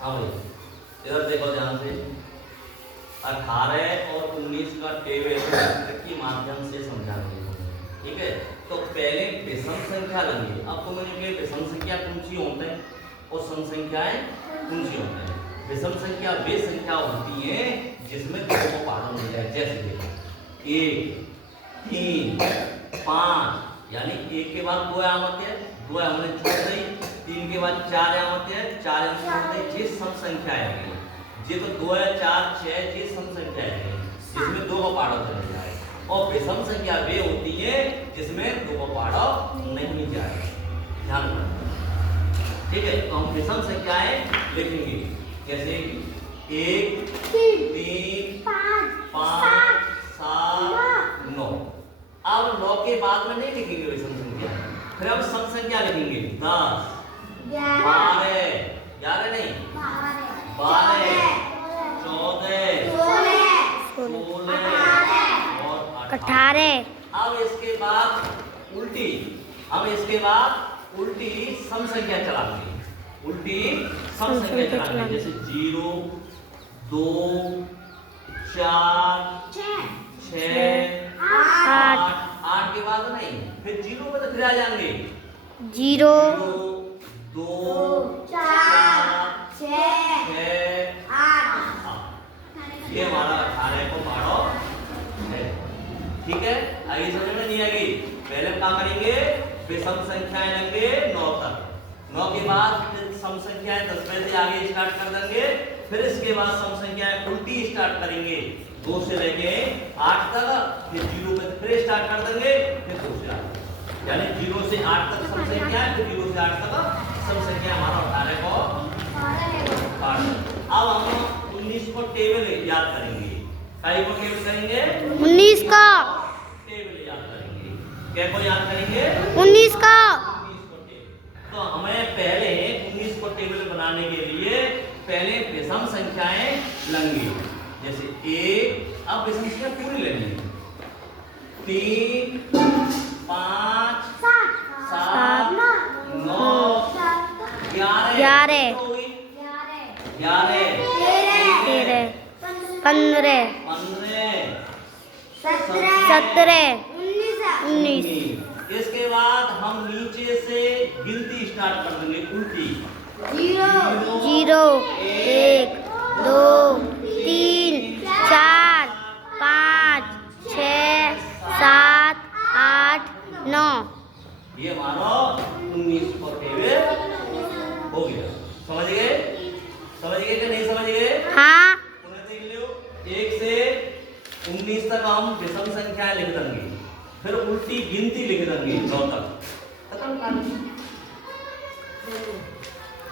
हाँ भाई, इधर देखो ध्यान से। 18 और 19 का टेबल के माध्यम से समझाएंगे, ठीक है। तो पहले विषम संख्या लेंगे। अब तो मैंने कहा विषम संख्या कौन सी होते हैं और सम संख्याएं कौन सी होते हैं। विषम संख्या वे संख्या होती है जिसमें दो को पहाड़ा मिल जाए। जैसे 1, 3, 5, यानी 1 के बाद 2 आमत है, 2 हमने छोड़ दी। 3 के बाद 4 आमत है, 4 हमने छोड़ दी। ये सम संख्या है, ये तो 2 है, 4, 6 ये सम संख्या है जिसमें 2 का पहाड़ा चला जाए। और विषम संख्या वे होती है जिसमें 2 का पहाड़ा नहीं जाए। ध्यान रखना, ठीक है। तो हम विषम संख्याएं लिखेंगे जैसे 1, 3, 5, 7, 9। अब 9 के बाद में नहीं लिखेंगे विषम संख्या, फिर हम सम संख्या लिखेंगे 10, 12, 11 नहीं, 12, 14, 16 और 18। अब इसके बाद उल्टी, हम इसके बाद उल्टी सम संख्या चलाएंगे। उल्टी सम संख्या चलाएंगे जैसे 0, 2, 4, 6, 8 के बाद नहीं, फिर 0 पे तो फिर आ जाएंगे 0, 2, 4, 6, 8। ये हमारा 18 को पहाड़ो है, ठीक है। आगे समझ में नहीं आएगी। पहले हम क्या करेंगे, विषम संख्याएं लेंगे 9 तक। 9 के बाद फिर सम संख्याएं 10 में से आगे स्टार्ट कर देंगे। फिर इसके बाद सम संख्याएं उल्टी स्टार्ट करेंगे 2 से लेके 8 तक। फिर 0 पे फिर स्टार्ट कर देंगे, फिर 2 से 8, यानी 0 से 8 तक सम संख्याएं, फिर 0 से 8 तक सम संख्या हमारा 18 को काट। अब हम 19 को टेबल याद करेंगे। काय को टेबल करेंगे 19 का टेबल याद करेंगे। क्या को याद करेंगे 19 का। 19 को टेबल। तो हमें पहले 19 को टेबल बनाने के लिए पहले विषम संख्याएं लेंगे जैसे 1। अब विषम संख्या पूरी लेंगे 3, 5, 7, 9, 11, 13, 15, 17, 19। इसके बाद हम नीचे से गिनती स्टार्ट कर देंगे उल्टी। 0, 1, 2, 3, 4, 5, 6, 7, 8, 9। ये हमारा 19 को टेबल हो गया। समझ गए? समझ गए कि नहीं समझ गए? हाँ। उन्हें देख लो, 1 से 19 तक हम विषम संख्याएं लिख देंगे, फिर उल्टी गिनती लिख देंगे 9 तक। खत्म कहानी।